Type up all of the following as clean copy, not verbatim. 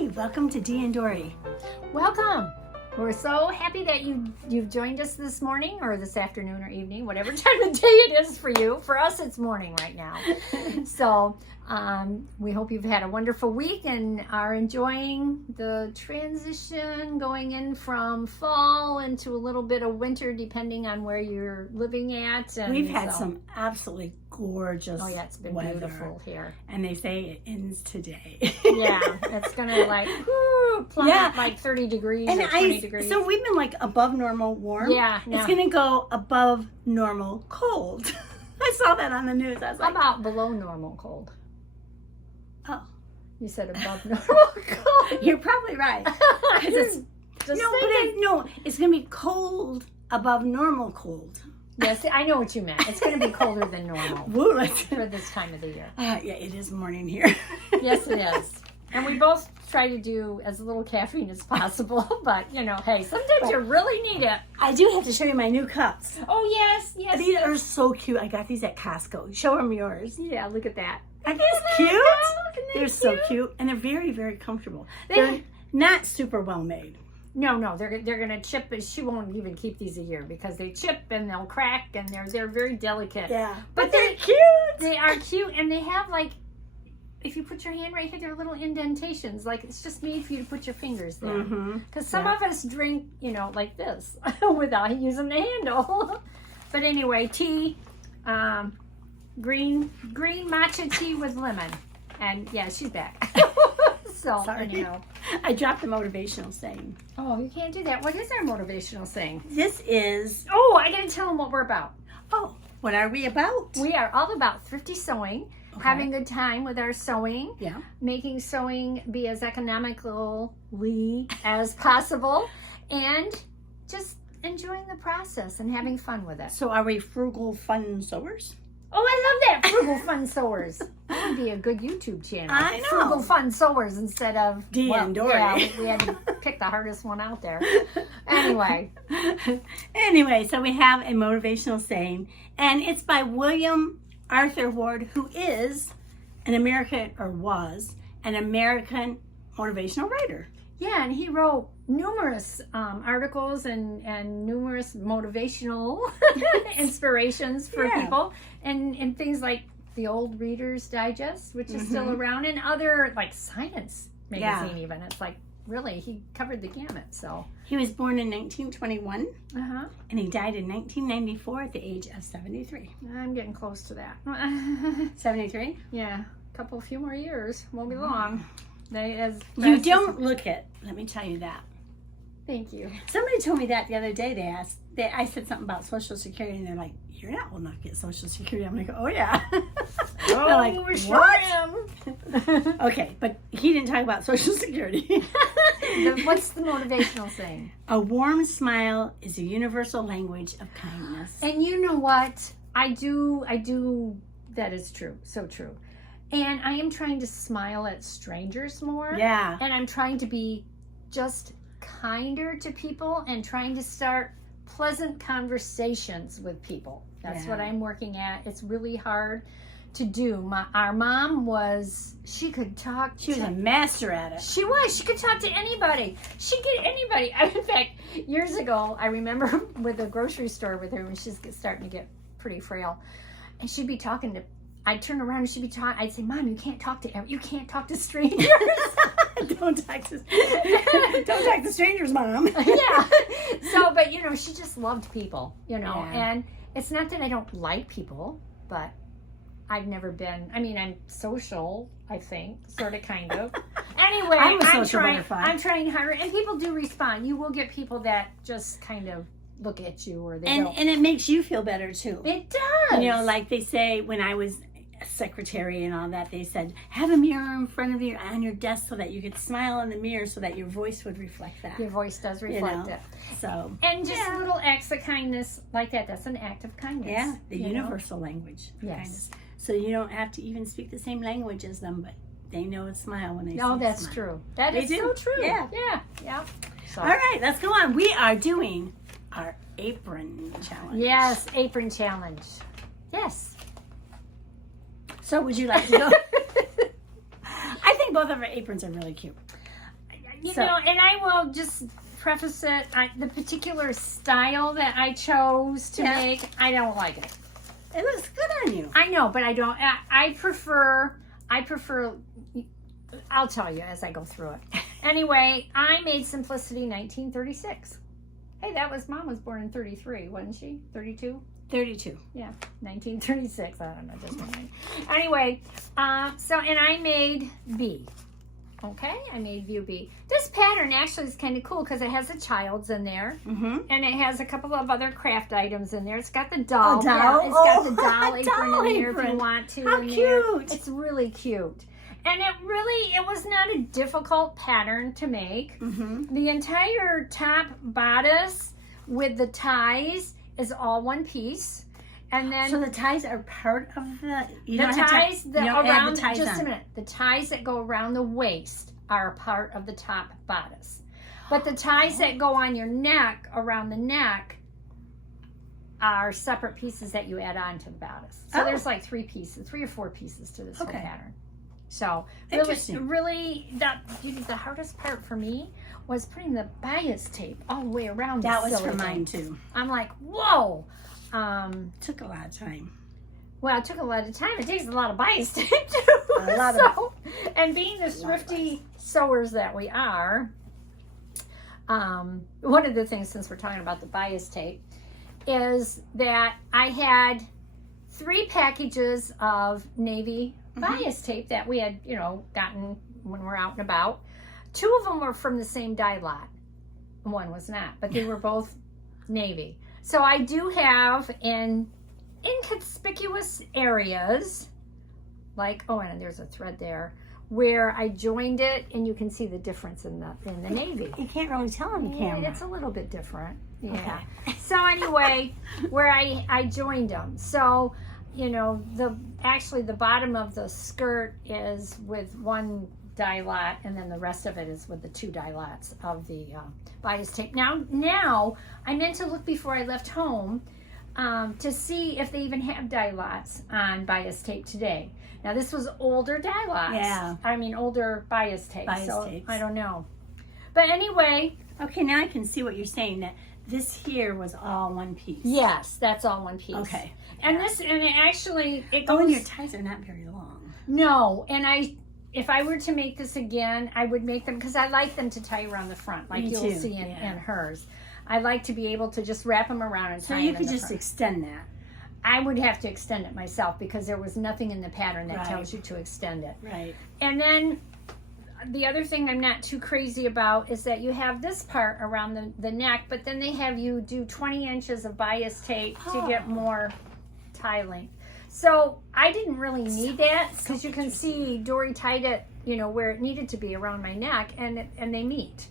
Hey, welcome to Dee and Dory. Welcome. We're so happy that you've joined us this morning or this afternoon or evening, whatever time of day it is for you. For us, it's morning right now. So we hope you've had a wonderful week and are enjoying the transition going in from fall into a little bit of winter, depending on where you're living at. And we've had some absolutely gorgeous weather. Oh yeah, it's been beautiful here. And they say it ends today. Yeah, it's going to plummet like 30 degrees or 20 degrees. So we've been like above normal warm. Yeah. It's going to go above normal cold. I saw that on the news. I was How like, about below normal cold? oh. You said above normal cold. You're probably right. It's going to be cold above normal cold. Yes, I know what you meant. It's going to be colder than normal Woo, for this time of the year. Yeah, it is morning here. Yes, it is. And we both try to do as little caffeine as possible, but hey, sometimes you really need it. I do have to show you my new cups. Oh, yes. These are so cute. I got these at Costco. Show them yours. Yeah, look at that. Aren't these cute? They're so cute, and they're very, very comfortable. They're not super well made. No, they're gonna chip. She won't even keep these a year because they chip and they'll crack, and they're very delicate. Yeah, but they're cute. They are cute, and they have like, if you put your hand right here, there are little indentations. Like it's just made for you to put your fingers there. Because some of us drink, like this without using the handle. But anyway, tea, green matcha tea with lemon, and yeah, she's back. So, sorry. I dropped the motivational saying. Oh, you can't do that. What is our motivational saying? This is... Oh, I got to tell them what we're about. Oh, what are we about? We are all about thrifty sewing, having a good time with our sewing, making sewing be as economically as possible, and just enjoying the process and having fun with it. So are we frugal, fun sewers? Oh, I love that. Frugal Fun Sewers. That would be a good YouTube channel. I know. Frugal Fun Sewers instead of... Dee and Dory. Yeah, we had to pick the hardest one out there. Anyway, so we have a motivational saying, and it's by William Arthur Ward, who is was an American motivational writer. Yeah, and he wrote numerous articles and numerous motivational inspirations for people, and things like the Old Reader's Digest, which is still around, and other like science magazine even. It's like really he covered the gamut. So he was born in 1921, and he died in 1994 at the age of 73. I'm getting close to that. 73? Yeah, a few more years. Won't be long. You don't look it. Let me tell you that. Thank you. Somebody told me that the other day. I said something about Social Security, and they're like, "You're not old enough to get Social Security." I'm like, "Oh yeah." Oh, like, we sure am. Okay, but he didn't talk about Social Security. What's the motivational saying? A warm smile is a universal language of kindness. And you know what? I do. That is true. So true. And I am trying to smile at strangers more. Yeah. And I'm trying to be just kinder to people and trying to start pleasant conversations with people. That's what I'm working at. It's really hard to do. Our mom she could talk. She was a master at it. She was. She could talk to anybody. She'd get anybody. In fact, years ago, I remember with a grocery store with her when she's starting to get pretty frail. And she'd be talking to I'd turn around and she'd be talking. I'd say, "Mom, you can't talk to strangers." Don't talk to strangers, Mom. Yeah. So, but she just loved people, Yeah. And it's not that I don't like people, but I've never been. I mean, I'm social. I think, sort of, kind of. Anyway, I'm trying harder, and people do respond. You will get people that just kind of look at you, or they don't. And it makes you feel better too. It does. Like they say when I was a secretary and all that, they said have a mirror in front of you on your desk so that you could smile in the mirror so that your voice would reflect that. Your voice does reflect it. So and just little acts of kindness like that. That's an act of kindness. Yeah, the universal language. Of kindness. So you don't have to even speak the same language as them, but they know a smile when they see a that's smile. True. That is so true. Yeah. So. All right, let's go on. We are doing our apron challenge. Yes, apron challenge. Yes. So would you like to go? I think both of our aprons are really cute. you know, and I will just preface it, the particular style that I chose to make, I don't like it. It looks good on you. I know, but I don't. I prefer, I'll tell you as I go through it. Anyway, I made Simplicity 1936. Hey, Mom was born in 33, wasn't she? 32? 32. Yeah, 1936. I don't know, just one. Anyway, and I made B. Okay, I made view B. This pattern actually is kind of cool because it has a child's in there, and it has a couple of other craft items in there. It's got the doll. Doll? It's got the doll apron in there if you want to. How cute! It's really cute. And it was not a difficult pattern to make. The entire top bodice with the ties is all one piece. And then so the ties are part of the ties that around the ties just on. a minute. The ties that go around the waist are a part of the top bodice. But the ties that go on your neck, around the neck, are separate pieces that you add on to the bodice. So there's like 3 or 4 pieces to this whole pattern. So really the hardest part for me was putting the bias tape all the way around. That was for mine too. I'm like, whoa. Took a lot of time. Well, it took a lot of time. It takes a lot of bias tape too. And being the thrifty sewers that we are, one of the things, since we're talking about the bias tape, is that I had 3 packages of navy bias tape that we had, gotten when we're out and about. 2 of them were from the same dye lot. One was not, but they were both navy. So I do have in inconspicuous areas, like, and there's a thread there, where I joined it, and you can see the difference in the navy. You can't really tell on the camera. It's a little bit different. Yeah. Okay. So anyway, where I joined them. So, the bottom of the skirt is with 1 dye lot, and then the rest of it is with the 2 dye lots of the bias tape. Now I meant to look before I left home to see if they even have dye lots on bias tape today. Now this was older dye lots. Yeah. I mean older bias tape. Bias so tapes. I don't know. But anyway. Okay, now I can see what you're saying, that this here was all one piece. Yes, that's all one piece. Okay. And it actually goes. Oh, and your ties are not very long. No, and if I were to make this again, I would make them, because I like them to tie around the front, like you'll see in hers. I like to be able to just wrap them around and tie them in the front. So you could just extend that. I would have to extend it myself because there was nothing in the pattern that tells you to extend it. Right. And then the other thing I'm not too crazy about is that you have this part around the neck, but then they have you do 20 inches of bias tape to get more tie length. So I didn't really need that because you can see Dory tied it, where it needed to be around my neck, and they meet.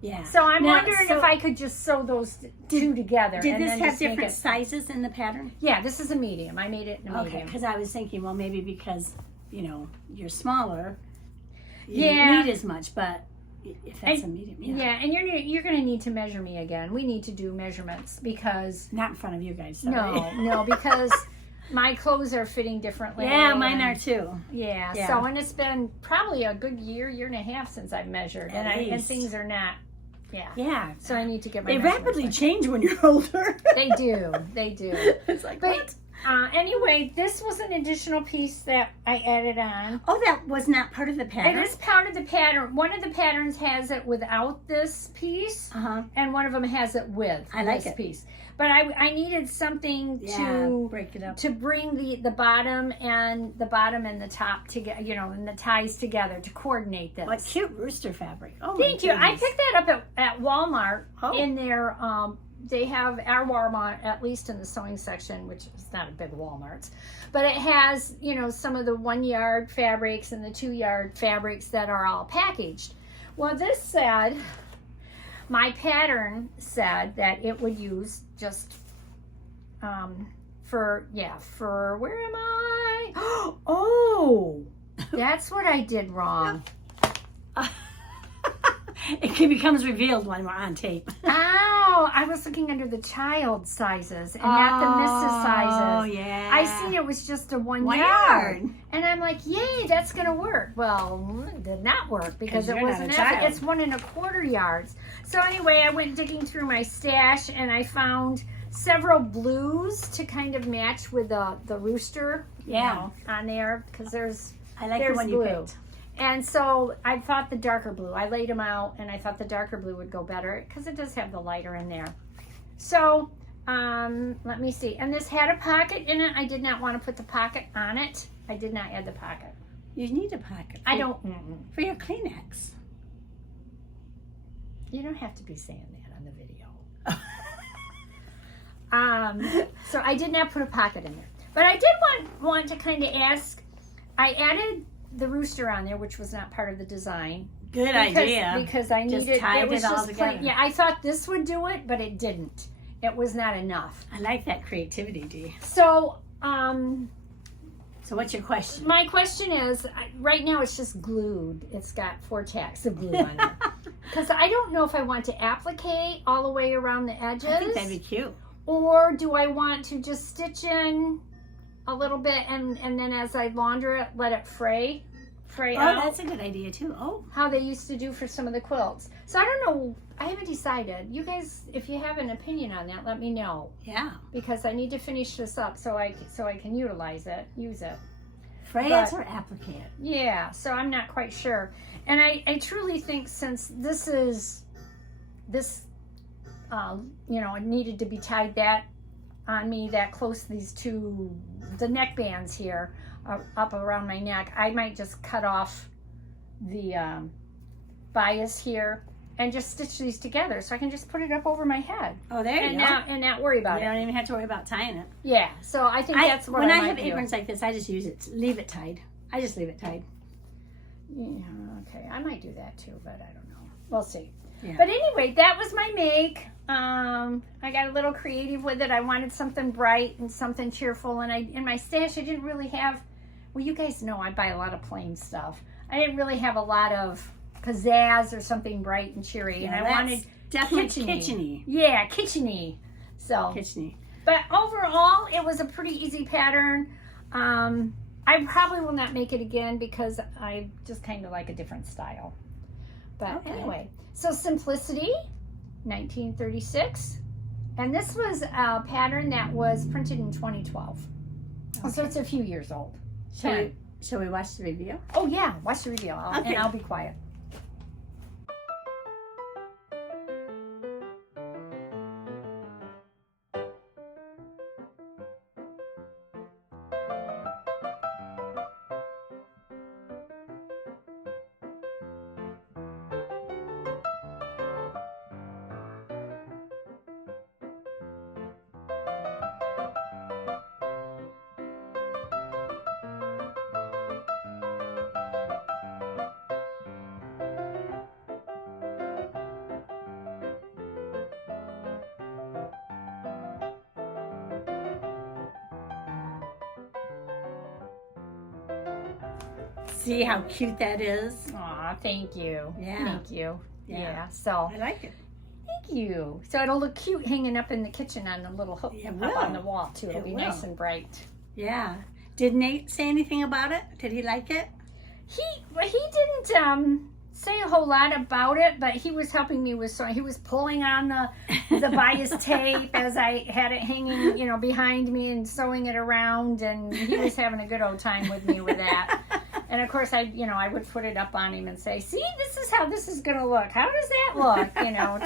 Yeah. So I'm wondering if I could just sew those 2 together. Did this have different sizes in the pattern? Yeah, this is a medium. I made it in a medium. Okay, because I was thinking, well, maybe because, you're smaller, you don't need as much, but if that's a medium, yeah, and you're going to need to measure me again. We need to do measurements because... Not in front of you guys, sorry. No, because... My clothes are fitting differently. Yeah, mine are too. Yeah. So, and it's been probably a good year and a half since I've measured. And things are not, Yeah. So I need to get my They rapidly change when you're older. They do. It's like, what? Anyway, this was an additional piece that I added on. Oh, that was not part of the pattern? It is part of the pattern. One of the patterns has it without this piece, and one of them has it with this piece. But I needed something to break it up, to bring the bottom and the top together, and the ties together to coordinate this. What cute Rooster fabric! Oh, thank you. I picked that up at Walmart in their. They have our Walmart, at least in the sewing section, which is not a big Walmart, but it has some of the 1-yard fabrics and the 2-yard fabrics that are all packaged. Well, this said. My pattern said that it would use just for where am I? Oh, that's what I did wrong. It becomes revealed when we're on tape. Ow! No, I was looking under the child sizes and not the Mrs. sizes. Oh, yeah. I seen it was just a 1 1 yard. yard. And I'm like, yay, that's going to work. Well, it did not work because it you're wasn't not a child. it's 1 1/4 yards. So anyway, I went digging through my stash and I found several blues to kind of match with the Rooster, on there, because there's I like the one you blue. picked. And so I thought the darker blue. I laid them out, and I thought the darker blue would go better because it does have the lighter in there. So let me see. And this had a pocket in it. I did not want to put the pocket on it. I did not add the pocket. You need a pocket. I don't. For your Kleenex. You don't have to be saying that on the video. So I did not put a pocket in there. But I did want to kind of ask. I added the Rooster on there, which was not part of the design. Good idea. Because I needed just tied it was it all just together. plain. Yeah, I thought this would do it, but it didn't. It was not enough. I like that creativity, Dee. So, So what's your question? my question is, right now it's just glued. It's got 4 tacks of glue on it. Because I don't know if I want to applicate all the way around the edges. I think that'd be cute. Or do I want to just stitch in a little bit and then as I launder it, let it fray out? That's a good idea too. Oh, How they used to do for some of the quilts. So I don't know. I haven't decided. You guys, if you have an opinion on that, let me know. yeah. Because I need to finish this up so I can use it. Fray But- it or applicate it? Yeah, so I'm not quite sure. And I truly think since this it needed to be tied that on me that close, the neck bands here up around my neck, I might just cut off the bias here and just stitch these together so I can just put it up over my head Oh, there you go. and not worry about You it. don't even have to worry about tying it. Yeah, so I think that's what when I I might have do. aprons like this, I just leave it tied. I just leave it tied. Yeah, okay, I might do that too, but I don't know. We'll see. Yeah. But anyway, that was my make. I got a little creative with it. I wanted something bright and something cheerful, and in my stash I didn't really have. Well, you guys know I buy a lot of plain stuff. I didn't really have a lot of pizzazz or something bright and cheery, and I wanted definitely kitchen-y. kitchen-y. Yeah, kitchen-y. So, Kitchen-y. but overall, it was a pretty easy pattern. I probably will not make it again because I just kind of like a different style. But Okay. anyway, so Simplicity, 1936. And this was a pattern that was printed in 2012. So Okay. it's a few years old. Shall we watch the review? Oh yeah, watch the review and Okay. I'll be quiet. See how cute that is? Aw, thank you. Yeah. Thank you. Yeah. Yeah. So I like it. thank you. So it'll look cute hanging up in the kitchen on the little hook It up on will. the wall too. It'll It be will. nice and bright. Yeah. Did Nate say anything about it? Did he like it? He didn't say a whole lot about it, but he was helping me with sewing. He was pulling on the bias tape as I had it hanging, behind me and sewing it around, and he was having a good old time with me with that. And of course, I would put it up on him and say, "See, this is how this is gonna look. How does that look?"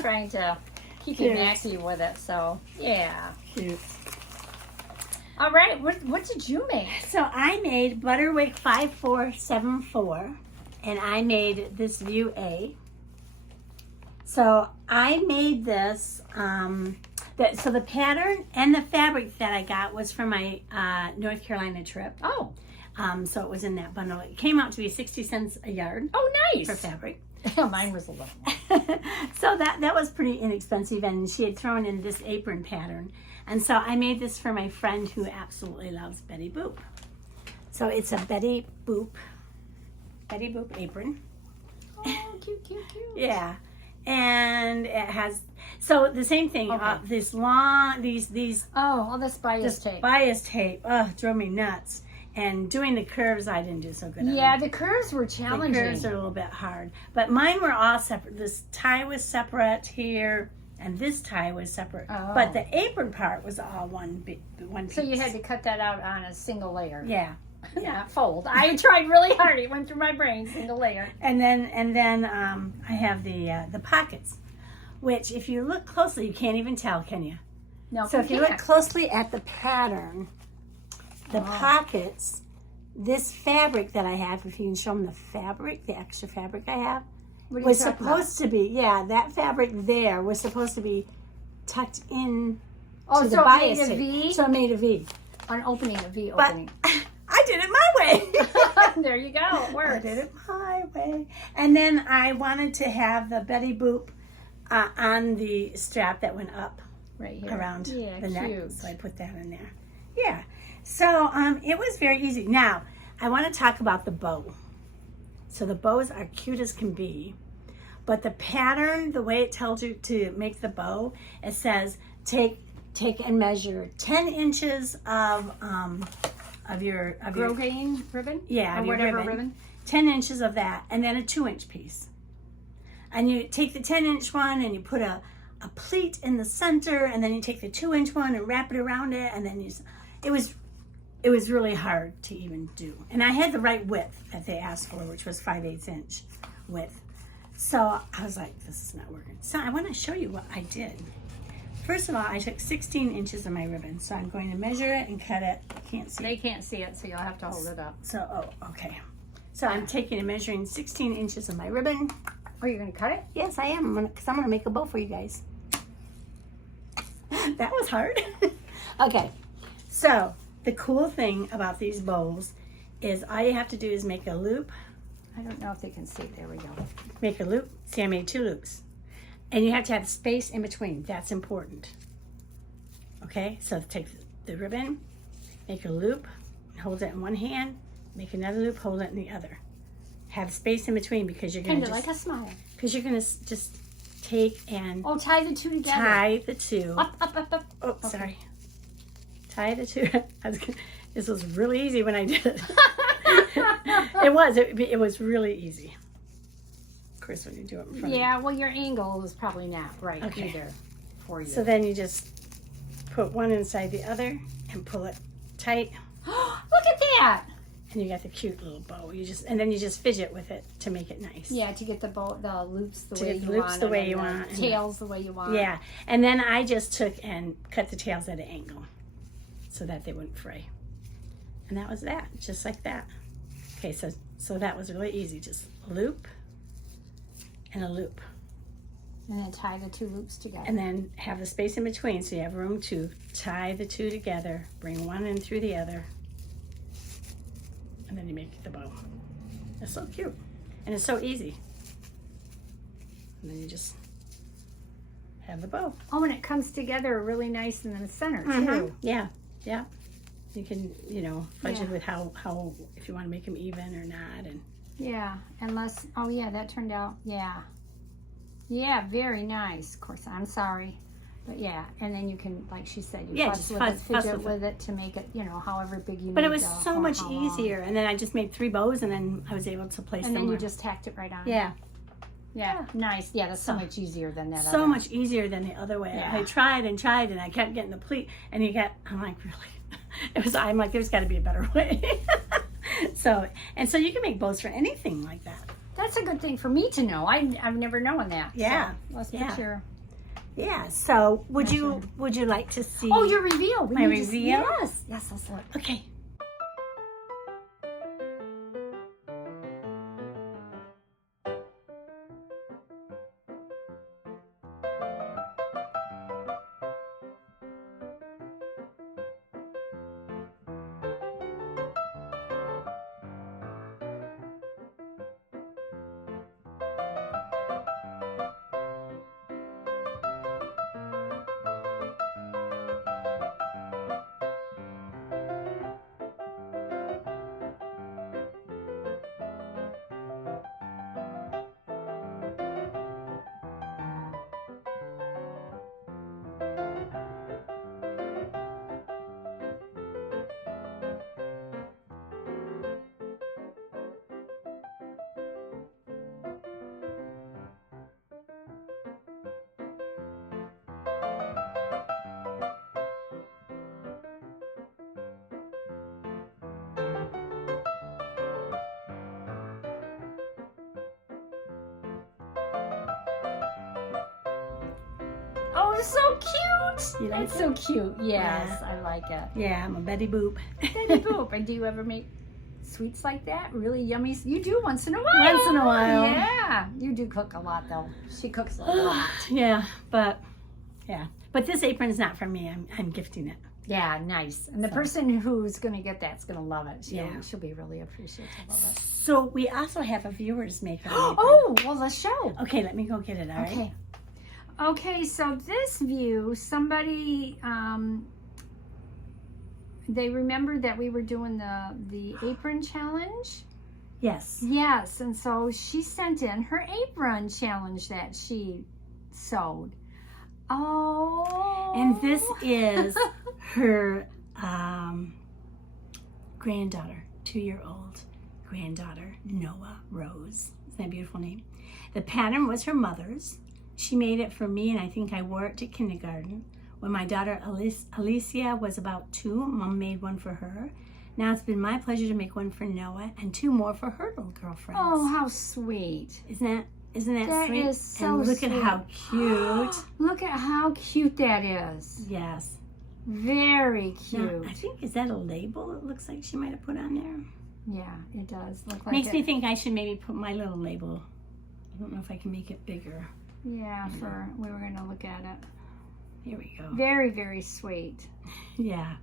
Trying to keep him Cute. active with it. So yeah. Cute. All right, what did you make? So I made Butterwick 5474, and I made this view A. So I made this, so the pattern and the fabric that I got was from my North Carolina trip. Oh, So it was in that bundle. It came out to be 60 cents a yard oh, nice. for fabric. Mine was a little more. So that was pretty inexpensive, and she had thrown in this apron pattern. And so I made this for my friend who absolutely loves Betty Boop. So it's a Betty Boop apron. Oh, cute, cute, cute. Yeah. and it has, so the same thing, Okay. this long, these Oh, all this bias this tape. bias tape, drove me nuts. And doing the curves, I didn't do so good. Yeah, at the curves were the challenging. curves are a little bit hard, but mine were all separate. This tie was separate here, and this tie was separate. Oh. But the apron part was all one piece. So you had to cut that out on a single layer. Yeah. Not fold. I tried really hard. It went through my brain, single layer. And then I have the pockets, which if you look closely, you can't even tell, can you? No, So if you look closely at the pattern, the pockets, this fabric that I have, if you can show them the fabric, the extra fabric I have, what are you was talking about? supposed to be, that fabric there was supposed to be tucked in Oh, to the so it bias made a tape. V? So I made a V. An opening, a V But opening. I did it my way. There you go. It I worked. did it my way. And then I wanted to have the Betty Boop on the strap that went up Right here. around Yeah, the neck. cute. So I put that in there. Yeah. So it was very easy. Now, I want to talk about the bow. So the bows are cute as can be. But the pattern, the way it tells you to make the bow, it says take and measure 10 inches of your Grosgrain ribbon? yeah, Or of your whatever ribbon. 10 inches of that, and then a 2-inch piece. And you take the 10-inch one and you put a pleat in the center, and then you take the 2-inch one and wrap it around it, and then it was really hard to even do. And I had the right width that they asked for, which was 5/8 inch width. So I was like, this is not working. So I want to show you what I did. First of all, I took 16 inches of my ribbon. So I'm going to measure it and cut it. I can't see. They can't see it, so you'll have to hold it up. So, okay. So I'm taking and measuring 16 inches of my ribbon. Oh, you're going to cut it? Yes, I am, because I'm going to make a bow for you guys. That was hard. Okay, so the cool thing about these bows is all you have to do is make a loop. I don't know if they can see. There we go. Make a loop. See, I made 2 loops. And you have to have space in between. That's important. Okay, so take the ribbon, make a loop, hold it in one hand, make another loop, hold it in the other. Have space in between because you're going Kind to of like a smile. because you're going to just take and Oh, tie the two together. tie the two. Up, up, up, up. Oh, Okay. sorry. Tie the two. This was really easy when I did it. It was really easy. Of course, when you do it in front of Yeah, well, your angle is probably not right Okay. either for you. So then you just put one inside the other and pull it tight, Look at that. and you got the cute little bow. And then you just fidget with it to make it nice. Yeah, to get the loops the To way get you the loops want. the and way then you the want, and Tails the way you want. Yeah, and then I just took and cut the tails at an angle so that they wouldn't fray. And that was that, just like that. Okay, so that was really easy. Just a loop and a loop. And then tie the 2 loops together. And then have the space in between so you have room to tie the 2 together, bring one in through the other, and then you make the bow. It's so cute. And it's so easy. And then you just have the bow. Oh, and it comes together really nice in the center, too. Mm-hmm. Yeah, yeah. You can, fudge Yeah. it with how if you want to make them even or not. And Yeah, unless, oh yeah, that turned out, yeah. Yeah, very nice. Of course, I'm sorry. But yeah, and then you can, like she said, you just fuss fuss with it to make it, however big you But need it was to, so or much how long. easier. And then I just made 3 bows, and then I was able to place And them. then you where- just tacked it right on. yeah. Yeah, nice. Yeah, that's so much easier than that So other. much easier than the other way. Yeah. I tried and tried, and I kept getting the pleat, and I'm like, really? I'm like, there's got to be a better way. So you can make bows for anything like that. That's a good thing for me to know. I've never known that. Yeah, So let's yeah. put your... Yeah. So would you like to see? Oh, your reveal. We My need to- reveal? Yes. Yes, let's look. Okay. Oh, so cute. You like It's it? so cute. Yes, I like it. Yeah, I'm a Betty Boop. Betty Boop. And do you ever make sweets like that? Really yummy? You do once in a while. Once in a while. Yeah. You do cook a lot, though. She cooks a lot. Yeah, but this apron's not for me. I'm gifting it. Yeah, nice. And the person who's going to get that's going to love it. She'll be really appreciative of it. So we also have a viewers maker. Oh, well, let's show. Okay, let me go get it, all right? Okay. Okay, so this view, somebody, they remembered that we were doing the apron challenge. Yes. Yes, and so she sent in her apron challenge that she sewed. Oh. And this is her granddaughter, 2-year-old granddaughter, Noah Rose. Isn't that a beautiful name? The pattern was her mother's. She made it for me, and I think I wore it to kindergarten. When my daughter Alicia was about 2, Mom made one for her. Now it's been my pleasure to make one for Noah and 2 more for her little girlfriends. Oh, how sweet. Isn't that sweet? That is so and look sweet. at how cute. Look at how cute that is. Yes. Very cute. Now, I think, is that a label it looks like she might have put on there? Yeah, it does look like Makes me think I should maybe put my little label. I don't know if I can make it bigger. Yeah, we were going to look at it. Here we go. Very, very sweet. Yeah.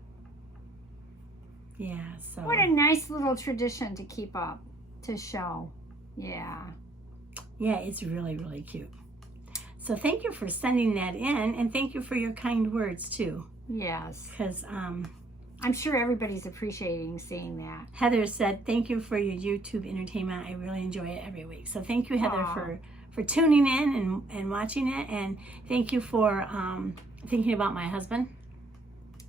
Yeah, so. What a nice little tradition to keep up, to show. Yeah. Yeah, it's really, really cute. So thank you for sending that in, and thank you for your kind words, too. Yes. Because I'm sure everybody's appreciating seeing that. Heather said, thank you for your YouTube entertainment. I really enjoy it every week. So thank you, Heather, for tuning in and watching it. And thank you for thinking about my husband.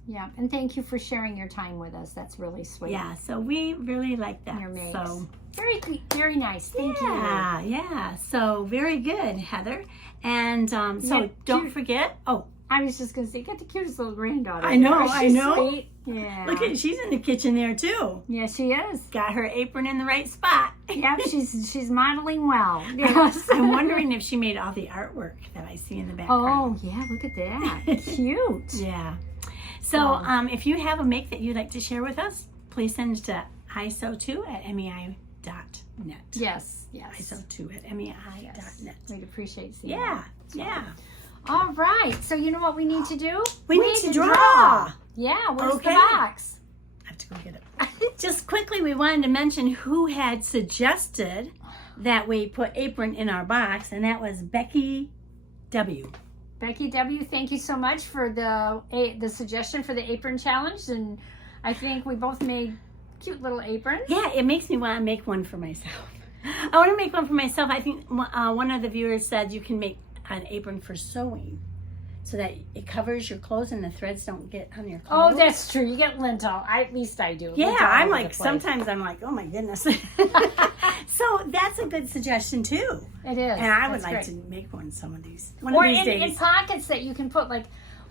Yeah, and thank you for sharing your time with us. That's really sweet. Yeah, so we really like that. Your makes. So very, very nice. Thank you. Yeah. So very good, Heather. And so don't forget. Oh, I was just going to say, get the cutest little granddaughter. I know, Isn't I she know. Sweet? Yeah. Look at, she's in the kitchen there too. Yeah, she is. Got her apron in the right spot. Yep, she's modeling well. Yes. I'm wondering if she made all the artwork that I see in the background. Oh, yeah, look at that. Cute. Yeah. So if you have a make that you'd like to share with us, please send it to isew2@mei.net. Yes. isew2@mei.net. We'd appreciate seeing Yeah. that. Yeah. All right. So you know what we need to do? We need to draw. Yeah, where's Okay. the box? I have to go get it. Just quickly, we wanted to mention who had suggested that we put apron in our box, and that was Becky W. Becky W., thank you so much for the suggestion for the apron challenge, and I think we both made cute little aprons. Yeah, it makes me want to make one for myself. I want to make one for myself. I think one of the viewers said you can make an apron for sewing so that it covers your clothes and the threads don't get on your clothes. Oh, that's true. You get lint all. At least I do. Yeah, Lint all I'm over like, the place. sometimes I'm like, oh my goodness. So that's a good suggestion too. It is. And I would That's like great. to make one some of these. Or One of these in days. pockets that you can put, like,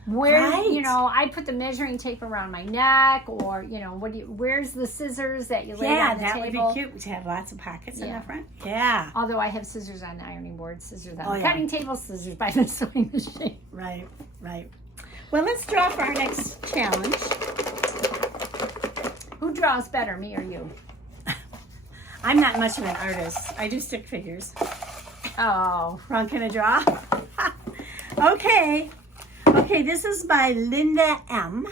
where, Right. you know, I put the measuring tape around my neck, or, you know, where's the scissors that you lay Yeah, on the that table? would be cute to have lots of pockets in Yeah. the front. Yeah. Although I have scissors on the ironing board, scissors on Oh, the yeah. cutting table, scissors by the sewing machine. Right. Well, let's draw for our next challenge. Who draws better, me or you? I'm not much of an artist. I do stick figures. Oh. Ron, can I draw? Okay, this is by Linda M.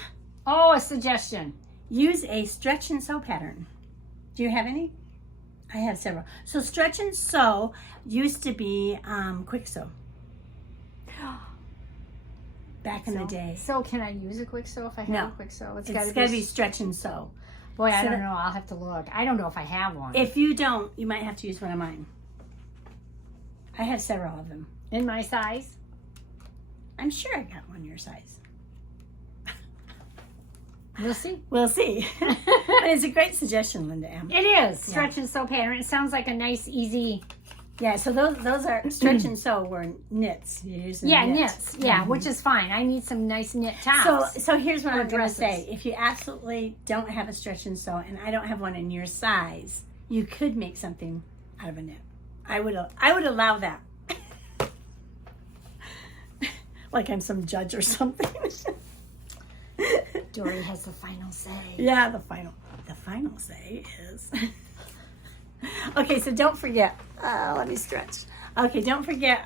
Oh, a suggestion. Use a stretch and sew pattern. Do you have any? I have several. So stretch and sew used to be quick sew. Back in the day. So can I use a quick sew if I have No. a quick sew? It's got to be stretch and sew. Boy, I So don't know. I'll have to look. I don't know if I have one. If you don't, you might have to use one of mine. I have several of them. In my size? I'm sure I got one your size. We'll see. We'll see. But it's a great suggestion, Linda M. It is. Stretch and sew pattern. It sounds like a nice, easy... Yeah, so those are stretch and sew were knits. You're using knits. Yeah, which is fine. I need some nice knit So tops. here's what Or I'm going to dresses. say. If you absolutely don't have a stretch and sew, and I don't have one in your size, you could make something out of a knit. I would allow that. like I'm some judge or something. Dory has the final say. Yeah, the final say is. Okay, so don't forget. Let me stretch. Okay, don't forget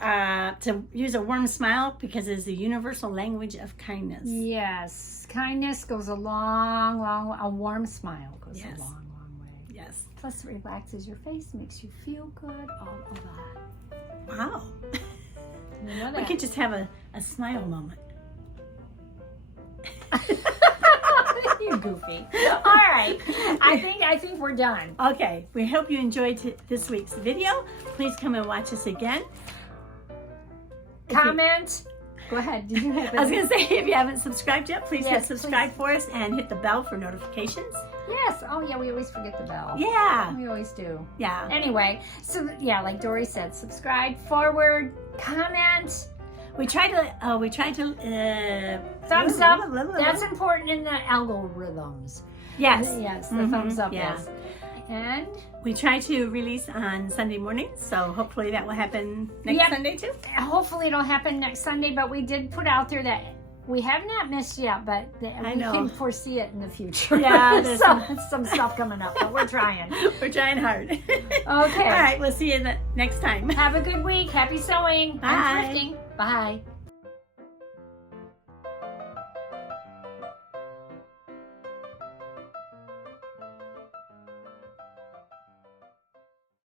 to use a warm smile because it is the universal language of kindness. Yes, kindness goes a long, a warm smile goes Yes. a long, long way. Yes. Plus, it relaxes your face, makes you feel good, all of that. Wow. You know We that. could just have a smile moment. You goofy. All right, I think we're done. Okay, we hope you enjoyed this week's video. Please come and watch us again. Comment. Go ahead. Did you have I was going to say, if you haven't subscribed yet, please hit Yes, subscribe for us and hit the bell for notifications. Yes. Oh, yeah, we always forget the bell. Yeah. We always do. Yeah. Anyway, so yeah, like Dory said, subscribe, forward, comment, We try to thumbs up. That's important in the algorithms. Yes. Yes, the thumbs up yeah. is. And We try to release on Sunday mornings, so hopefully that will happen next Yep. Sunday too. hopefully it'll happen next Sunday, but we did put out there that we have not missed yet, but I we know. can foresee it in the future. Yeah, there's some stuff coming up, but we're trying. We're trying hard. Okay. All right, we'll see you next time. Have a good week. Happy sewing. Bye. I'm thrifting. Bye.